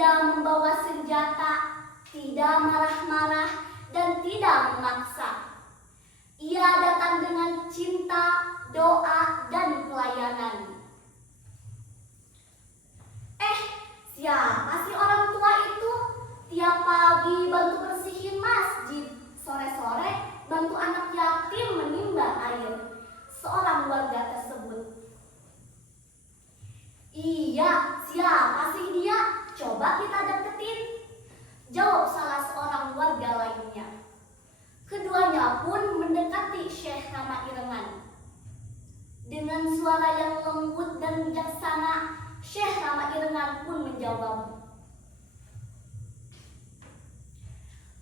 tidak membawa senjata, tidak marah-marah, dan tidak memaksa. Ia datang dengan cinta, doa, dan pelayanan. Siapa sih orang tua itu? Tiap pagi bantu bersihin masjid, sore-sore bantu anak yatim menimba air. Seorang warga tersebut. Iya, siapa sih dia? Coba kita deketin. Jawab salah seorang warga lainnya. Keduanya pun mendekati Syekh Rama Irengan. Dengan suara yang lembut dan bijaksana, Syekh Rama Irengan pun menjawab,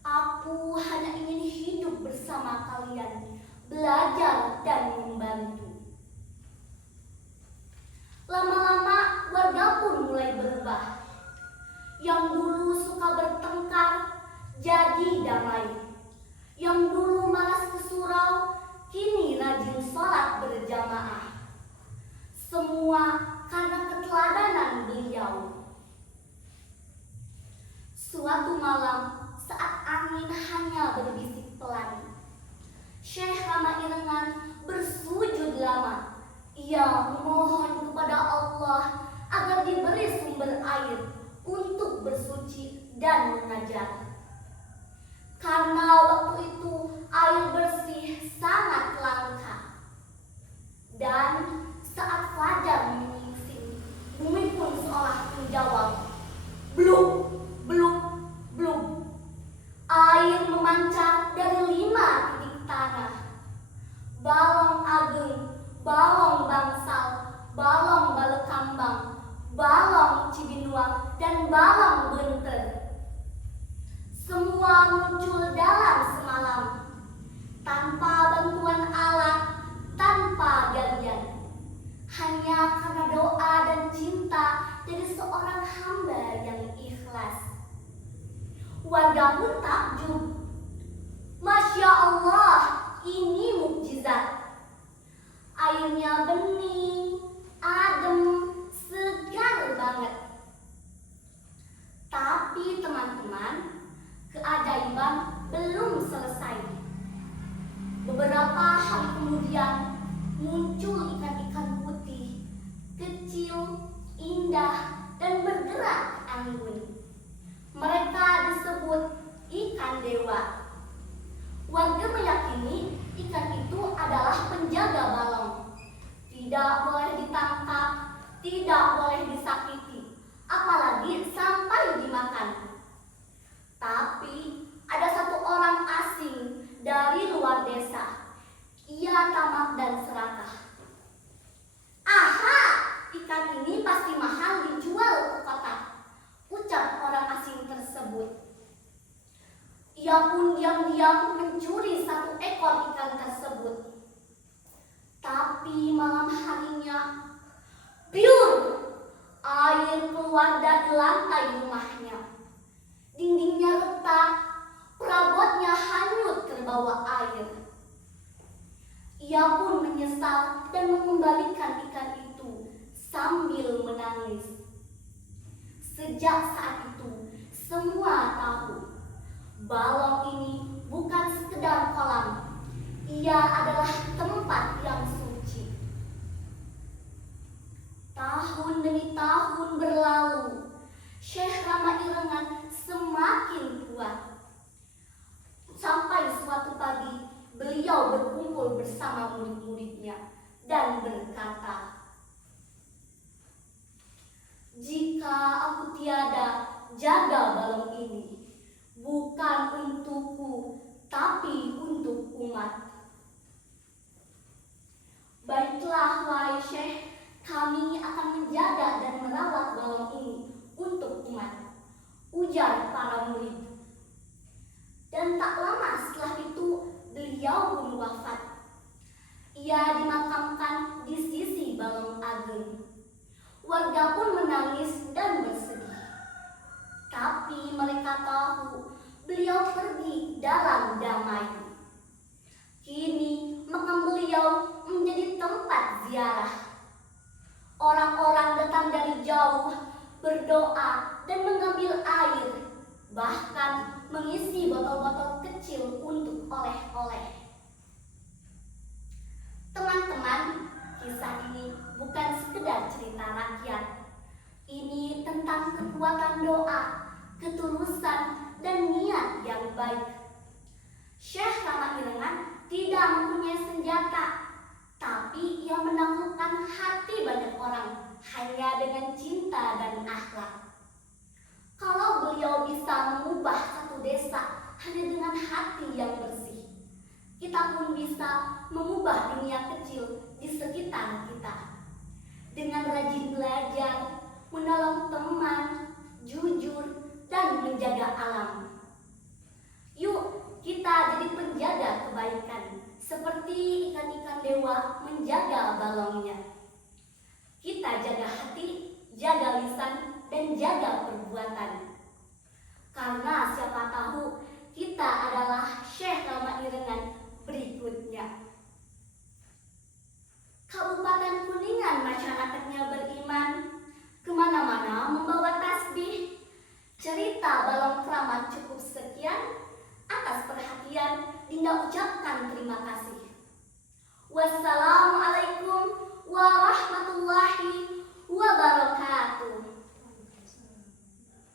"Aku hanya ingin hidup bersama kalian, belajar dan membantu." Lama-lama warga pun mulai berubah. Yang dulu suka bertengkar jadi damai. Yang dulu malas ke surau kini rajin sholat berjamaah. Semua karena keteladanan beliau. Suatu malam saat angin hanya berbisik pelan, Syekh Rama Irengan bersujud lama. Ia memohon kepada Allah agar diberi sumber air untuk bersuci dan mengajar. Karena waktu itu air bersih sangat langka. Dan saat fajar menyingsing, bumi pun seolah menjawab, "Bluk, bluk, bluk." Air memancar dari 5 titik tanah. Balong Ageng, Balong Bangsal, Balong Balekambang, Balong Cibinuang, dan Balong Benter. Semua muncul dalam semalam, tanpa bantuan alat, tanpa galian. Hanya karena doa dan cinta dari seorang hamba yang ikhlas. Warga pun takjub. Masya Allah, ini mukjizat. Airnya bening, adem, segar banget. Tapi teman-teman, keajaiban belum selesai. Beberapa hari kemudian muncul ikan-ikan putih, kecil, indah, dan bergerak anggun. Mereka disebut ikan dewa. Warga meyakini ikan itu adalah penjaga balong. Tidak boleh ditangkap, tidak boleh disakiti, apalagi sampai dimakan. Tapi ada satu orang asing dari luar desa. Ia tamak dan serakah. "Aha, ikan ini pasti mahal dijual ke kota," ucap orang asing tersebut. Ia pun diam-diam mencuri 1 ekor ikan tersebut. Tapi malam harinya, biur, air keluar dari lantai rumahnya. Dindingnya retak, perabotnya hanyut terbawa air. Ia pun menyesal dan mengembalikan ikan itu sambil menangis. Sejak saat itu, semua tahu balong ini bukan sekedar kolam. Ia adalah tempat yang suci. Tahun demi tahun berlalu, Syekh Rama Irengan semakin kuat. Sampai suatu pagi, beliau berkumpul bersama murid-muridnya dan berkata, "Jika aku tiada jaga balong ini, bukan untukku, tapi untuk umat. Baiklah, wahai Syekh, kami akan menjaga dan merawat balong ini untuk umat," ujar para murid. Dan tak lama setelah itu, beliau pun wafat. Ia dimakamkan di sisi Balong Ageng. Warga pun menangis dan bersedih. Tapi mereka tahu beliau pergi dalam damai. Kini makam beliau menjadi tempat ziarah. Orang-orang datang dari jauh berdoa dan mengambil kekuatan doa, ketulusan, dan niat yang baik. Syekh Rama Irengan tidak mempunyai senjata, tapi ia menaklukkan hati banyak orang hanya dengan cinta dan akhlak. Kalau beliau bisa mengubah satu desa hanya dengan hati yang bersih, kita pun bisa mengubah dunia kecil di sekitar kita. Dengan rajin belajar, menolong teman, jujur, dan menjaga alam. Yuk, kita jadi penjaga kebaikan, seperti ikan-ikan dewa menjaga balongnya. Kita jaga hati, jaga lisan, dan jaga perbuatan. Karena siapa tahu kita adalah Syekh Rama Irengan berikutnya. Kabupaten Kuningan masyarakatnya beriman, kemana-mana membawa tasbih. Cerita Balong Kramat cukup sekian. Atas perhatian, Dinda ucapkan terima kasih. Wassalam.